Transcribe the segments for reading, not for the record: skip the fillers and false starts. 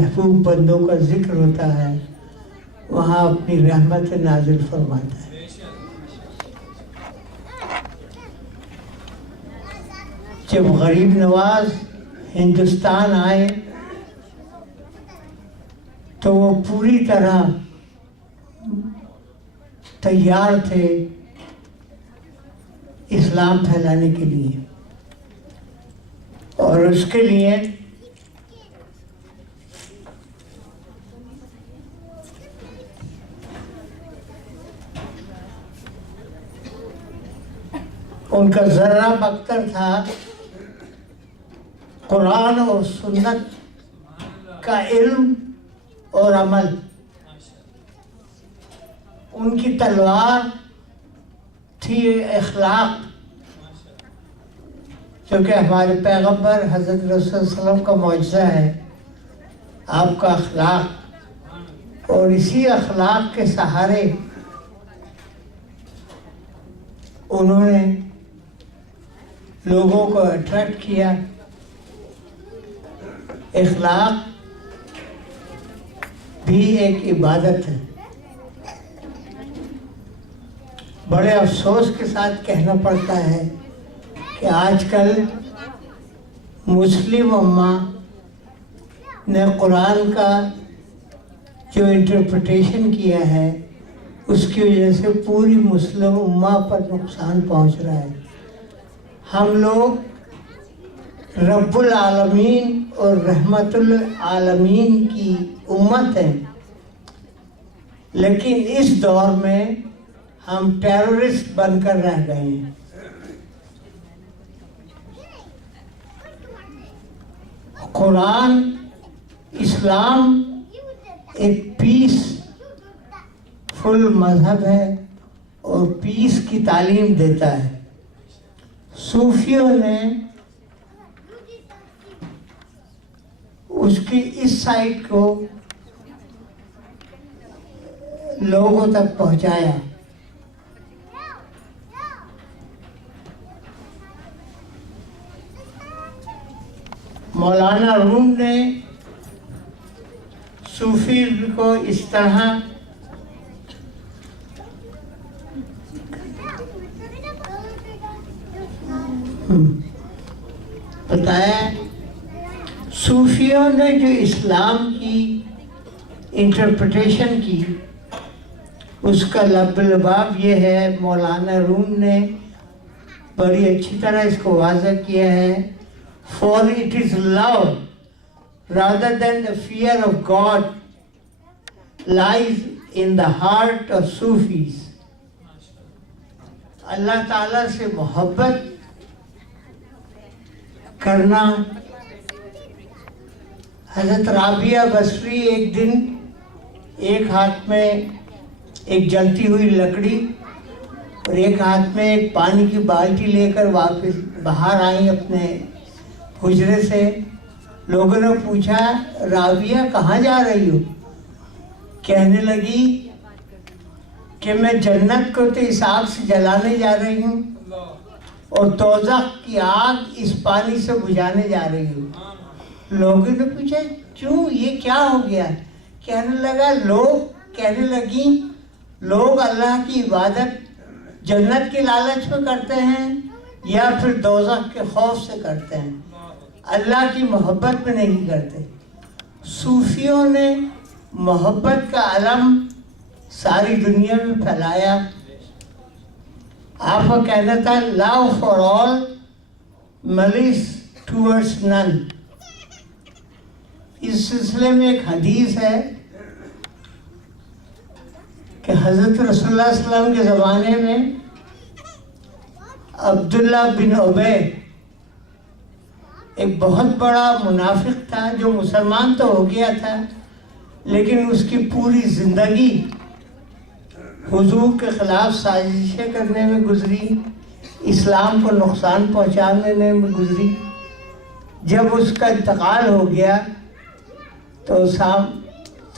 محبوب بندوں کا ذکر ہوتا ہے وہاں اپنی رحمت نازل فرماتا ہے۔ جب غریب نواز ہندوستان آئے تو وہ پوری طرح تیار تھے اسلام پھیلانے کے لیے، اور اس کے لیے ان کا ذرہ بختر تھا قرآن اور سنت کا علم اور عمل۔ ان کی تلوار تھی اخلاق، جو کہ ہمارے پیغمبر حضرت رسول صلی اللہ علیہ وسلم کا معجزہ ہے، آپ کا اخلاق، اور اسی اخلاق کے سہارے انہوں نے لوگوں کو اٹریکٹ کیا۔ اخلاق بھی ایک عبادت ہے۔ بڑے افسوس کے ساتھ کہنا پڑتا ہے کہ آج کل مسلم امہ نے قرآن کا جو انٹرپریٹیشن کیا ہے اس کی وجہ سے پوری مسلم امہ پر نقصان پہنچ رہا ہے۔ ہم لوگ رب العالمین اور رحمت العالمین کی امت ہیں، لیکن اس دور میں ہم ٹیررسٹ بن کر رہ گئے ہیں۔ قرآن، اسلام ایک پیس فل مذہب ہے اور پیس کی تعلیم دیتا ہے۔ صوفیوں نے اس کی اس سائٹ کو لوگوں تک پہنچایا۔ مولانا روم نے صوفی کو اس طرح بتایا، صوفیوں نے جو اسلام کی انٹرپریٹیشن کی اس کا لب لباب یہ ہے، مولانا روم نے بڑی اچھی طرح اس کو واضح کیا ہے، for it is love rather than the fear of God lies in the heart of Sufis۔ اللہ تعالیٰ سے محبت کرنا۔ حضرت رابعہ بصری ایک دن ایک ہاتھ میں ایک جلتی ہوئی لکڑی اور ایک ہاتھ میں ایک پانی کی بالٹی لے کر واپس باہر آئیں اپنے حجرے سے۔ لوگوں نے پوچھا رابعہ کہاں جا رہی ہو؟ کہنے لگی کہ میں جنت کو تو اس آگ سے جلانے جا رہی ہوں اور دوزخ کی آگ اس پانی سے بجھانے جا رہی ہوں۔ لوگوں نے پوچھا کیوں، یہ کیا ہو گیا؟ کہنے لگی لوگ اللہ کی عبادت جنت کی لالچ میں کرتے ہیں یا پھر دوزخ کے خوف سے کرتے ہیں، اللہ کی محبت میں نہیں کرتے۔ صوفیوں نے محبت کا علم ساری دنیا میں پھیلایا۔ آپ کا کہنا تھا love for all, malice towards none۔ اس سلسلے میں ایک حدیث ہے کہ حضرت رسول اللہ صلی اللہ علیہ وسلم کے زمانے میں عبداللہ بن ابی ایک بہت بڑا منافق تھا جو مسلمان تو ہو گیا تھا، لیکن اس کی پوری زندگی حضور کے خلاف سازشیں کرنے میں گزری، اسلام کو نقصان پہنچانے میں گزری۔ جب اس کا انتقال ہو گیا تو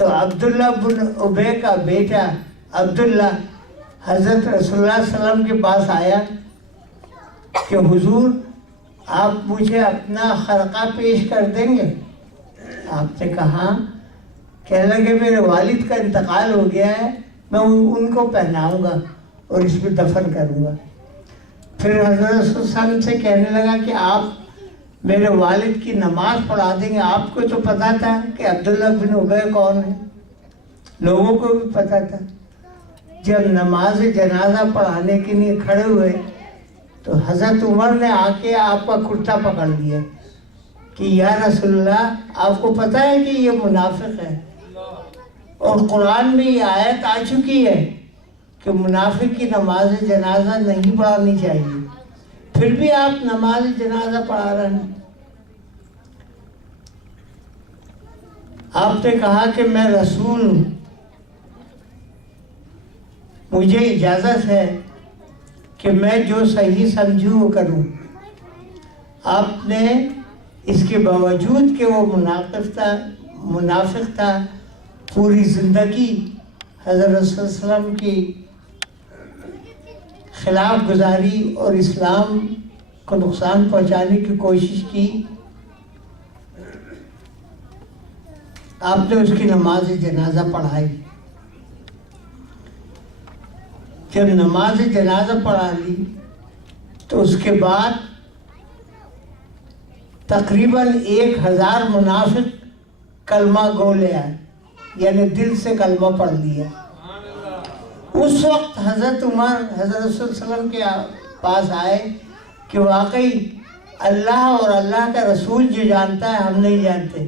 عبداللہ بن ابی کا بیٹا عبداللہ حضرت رسول اللہ صلی اللہ علیہ وسلم کے پاس آیا کہ حضور آپ مجھے اپنا خرقہ پیش کر دیں گے؟ آپ نے کہا، کہنے لگے میرے والد کا انتقال ہو گیا ہے، میں ان کو پہناؤں گا اور اس میں دفن کروں گا۔ پھر حضرت صلی اللہ علیہ وسلم سے کہنے لگا کہ آپ میرے والد کی نماز پڑھا دیں گے۔ آپ کو تو پتا تھا کہ عبداللہ بن ابی کون ہے، لوگوں کو بھی پتا تھا۔ جب نماز جنازہ پڑھانے کے لیے کھڑے ہوئے تو حضرت عمر نے آ کے آپ کا کرتا پکڑ لیا کہ یا رسول اللہ، آپ کو پتہ ہے کہ یہ منافق ہے، اور قرآن میں یہ آیت آ چکی ہے کہ منافق کی نماز جنازہ نہیں پڑھانی چاہیے، پھر بھی آپ نماز جنازہ پڑھا رہے ہیں۔ آپ نے کہا کہ میں رسول ہوں، مجھے اجازت ہے کہ میں جو صحیح سمجھوں وہ کروں۔ آپ نے اس کے باوجود کہ وہ منافق تھا، پوری زندگی حضرت صلی اللہ علیہ وسلم کی خلاف گزاری اور اسلام کو نقصان پہنچانے کی کوشش کی۔ آپ نے اس کی نماز جنازہ پڑھائی۔ جب نماز جنازہ پڑھا لی تو اس کے بعد تقریباً 1000 منافق کلمہ گو لے آئے، یعنی دل سے کلمہ پڑھ لیا۔ اس وقت حضرت عمر حضرت صلی اللہ علیہ وسلم کے پاس آئے کہ واقعی اللہ اور اللہ کا رسول جو جانتا ہے ہم نہیں جانتے۔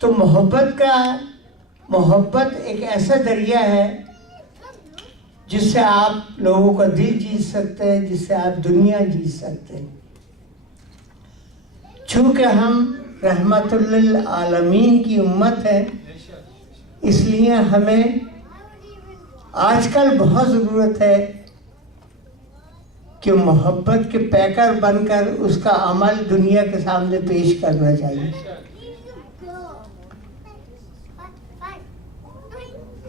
تو محبت ایک ایسا دریا ہے جس سے آپ لوگوں کا دل جیت سکتے ہیں، جس سے آپ دنیا جیت سکتے ہیں۔ چونکہ ہم رحمت للعالمین کی امت ہے، اس لیے ہمیں آج کل بہت ضرورت ہے کہ محبت کے پیکر بن کر اس کا عمل دنیا کے سامنے پیش کرنا چاہیے۔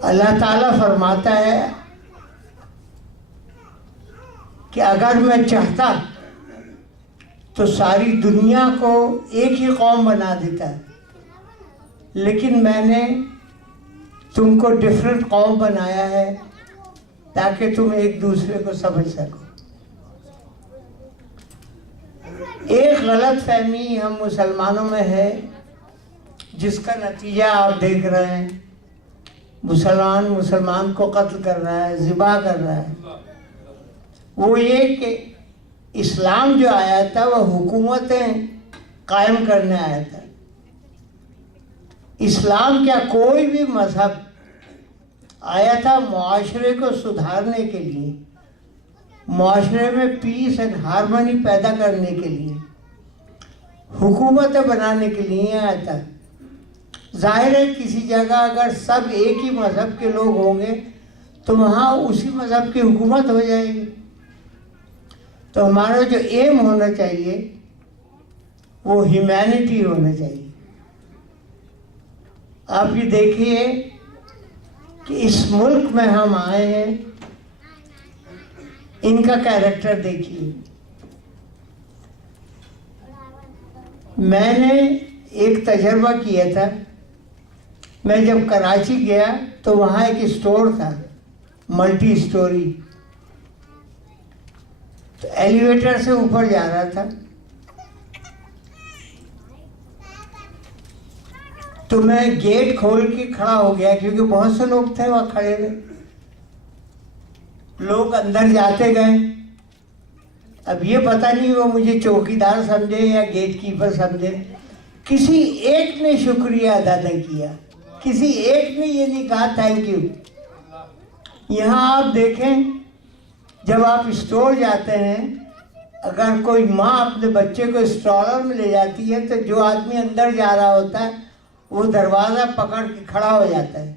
اللہ تعالیٰ فرماتا ہے کہ اگر میں چاہتا تو ساری دنیا کو ایک ہی قوم بنا دیتا، لیکن میں نے تم کو ڈیفرنٹ قوم بنایا ہے تاکہ تم ایک دوسرے کو سمجھ سکو۔ ایک غلط فہمی ہم مسلمانوں میں ہے جس کا نتیجہ آپ دیکھ رہے ہیں، مسلمان کو قتل کر رہا ہے، ذبح کر رہا ہے۔ وہ یہ کہ اسلام جو آیا تھا وہ حکومتیں قائم کرنے آیا تھا۔ اسلام کیا کوئی بھی مذہب آیا تھا معاشرے کو سدھارنے کے لیے، معاشرے میں پیس اینڈ ہارمنی پیدا کرنے کے لیے، حکومتیں بنانے کے لیے آیا تھا۔ ظاہر ہے کسی جگہ اگر سب ایک ہی مذہب کے لوگ ہوں گے تو وہاں اسی مذہب کی حکومت ہو جائے گی۔ تو ہمارا جو ایم ہونا چاہیے وہ ہیومینٹی ہونا چاہیے۔ آپ یہ دیکھیے کہ اس ملک میں ہم آئے ہیں، ان کا کیریکٹر دیکھیے۔ میں نے ایک تجربہ کیا تھا، میں جب کراچی گیا تو وہاں ایک اسٹور تھا، ملٹی اسٹوری، تو ایلیویٹر سے اوپر جا رہا تھا تو میں گیٹ کھول کے کھڑا ہو گیا کیونکہ بہت سے لوگ تھے وہاں کھڑے ہوئے۔ لوگ اندر جاتے گئے، اب یہ پتہ نہیں وہ مجھے چوکیدار سمجھے یا گیٹ کیپر سمجھے، کسی ایک نے شکریہ ادا نہیں کیا، کسی ایک نے یہ نہیں کہا تھینک یو۔ یہاں آپ دیکھیں جب آپ اسٹور جاتے ہیں، اگر کوئی ماں اپنے بچے کو اسٹرالر میں لے جاتی ہے تو جو آدمی اندر جا رہا ہوتا ہے وہ دروازہ پکڑ کے کھڑا ہو جاتا ہے۔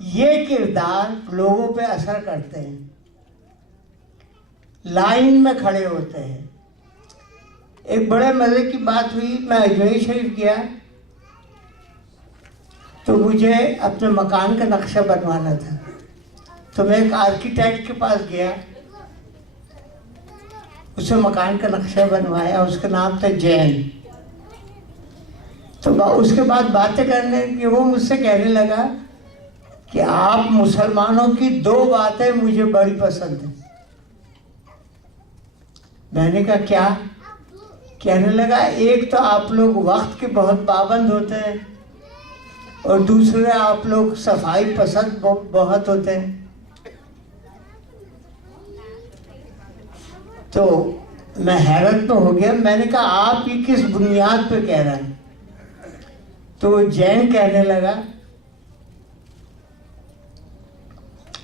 یہ کردار لوگوں پہ اثر کرتے ہیں، لائن میں کھڑے ہوتے ہیں۔ ایک بڑے مزے کی بات ہوئی، میں اجمیر شریف گیا تو مجھے اپنے مکان کا نقشہ بنوانا تھا، تو میں ایک آرکیٹیکٹ کے پاس گیا، اسے مکان کا نقشہ بنوایا، اس کا نام تھا جین۔ تو اس کے بعد باتیں کرنے کی وہ مجھ سے کہنے لگا کہ آپ مسلمانوں کی 2 باتیں مجھے بڑی پسند ہیں. میں نے کہا کیا؟ کہنے لگا ایک تو آپ لوگ وقت کے بہت پابند ہوتے ہیں، اور دوسرے آپ لوگ صفائی پسند بہت ہوتے ہیں. تو میں حیرت میں ہو گیا. میں نے کہا آپ یہ کس بنیاد پہ کہہ رہے ہیں؟ تو وہ جین کہنے لگا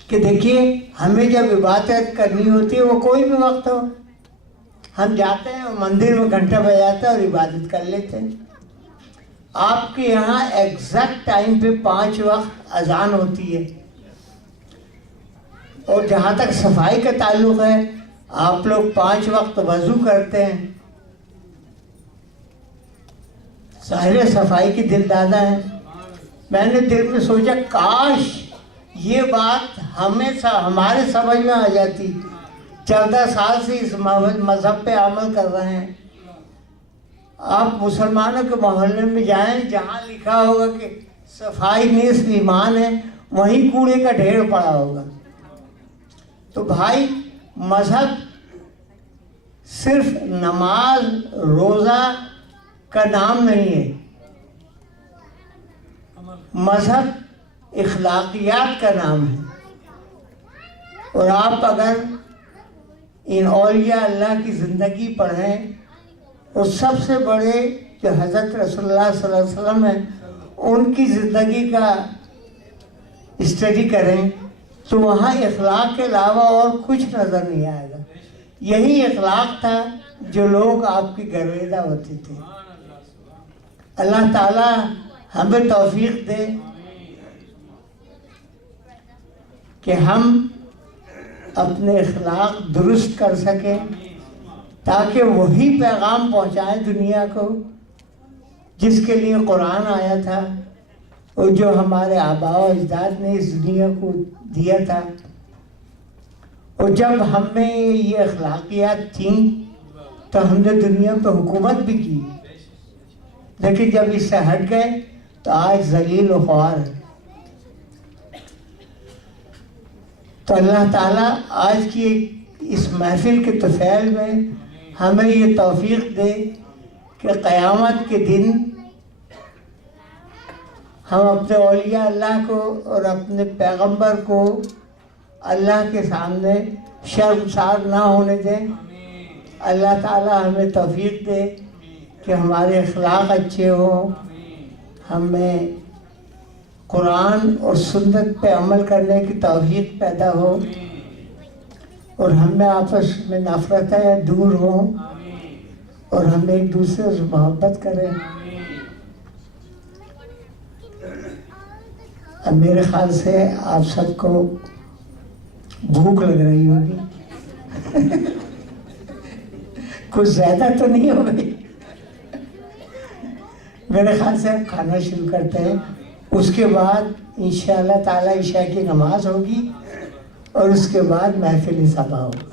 کہ دیکھیے ہمیں جب عبادت کرنی ہوتی ہے وہ کوئی بھی وقت ہو، ہم جاتے ہیں مندر میں گھنٹہ بجاتے ہیں اور عبادت کر لیتے ہیں. آپ کے یہاں ایگزیکٹ ٹائم پہ 5 وقت اذان ہوتی ہے، اور جہاں تک صفائی کا تعلق ہے آپ لوگ 5 وقت وضو کرتے ہیں. ظاہر صفائی کی دل دادا ہیں. میں نے دل میں سوچا کاش یہ بات ہمارے سمجھ میں آ جاتی. 14 سال سے اس مذہب پہ عمل کر رہے ہیں. آپ مسلمانوں کے محلے میں جائیں، جہاں لکھا ہوگا کہ صفائی نصف ایمان ہے، وہیں کوڑے کا ڈھیر پڑا ہوگا. تو بھائی مذہب صرف نماز روزہ کا نام نہیں ہے، مذہب اخلاقیات کا نام ہے. اور آپ اگر ان اولیاء اللہ کی زندگی پڑھیں اور سب سے بڑے جو حضرت رسول اللہ صلی اللہ علیہ وسلم ہیں ان کی زندگی کا اسٹڈی کریں تو وہاں اخلاق کے علاوہ اور کچھ نظر نہیں آئے گا. یہی اخلاق تھا جو لوگ آپ کی گرویدہ ہوتے تھے. اللہ تعالی ہمیں توفیق دے کہ ہم اپنے اخلاق درست کر سکیں، تاکہ وہی پیغام پہنچائیں دنیا کو جس کے لیے قرآن آیا تھا اور جو ہمارے آباء و اجداد نے اس دنیا کو دیا تھا. اور جب ہم میں یہ اخلاقیات تھیں تو ہم نے دنیا پہ حکومت بھی کی، لیکن جب اس سے ہٹ گئے تو آج ذلیل و خوار ہے. تو اللہ تعالیٰ آج کی اس محفل کے طفیل میں ہمیں یہ توفیق دے کہ قیامت کے دن ہم اپنے اولیاء اللہ کو اور اپنے پیغمبر کو اللہ کے سامنے شرمسار نہ ہونے دیں. اللہ تعالیٰ ہمیں توفیق دے کہ ہمارے اخلاق اچھے ہوں، ہمیں قرآن اور سنت پہ عمل کرنے کی توفیق پیدا ہو، اور ہم میں آپس میں نفرتیں دور ہوں، اور ہم ایک دوسرے سے محبت کریں. اب میرے خیال سے آپ سب کو بھوک لگ رہی ہوگی، کچھ زیادہ تو نہیں ہو گئی. میرے خیال سے ہم کھانا شروع کرتے ہیں، اس کے بعد انشاءاللہ تعالی عشاء کی نماز ہوگی، اور اس کے بعد محفل صبا ہوگا.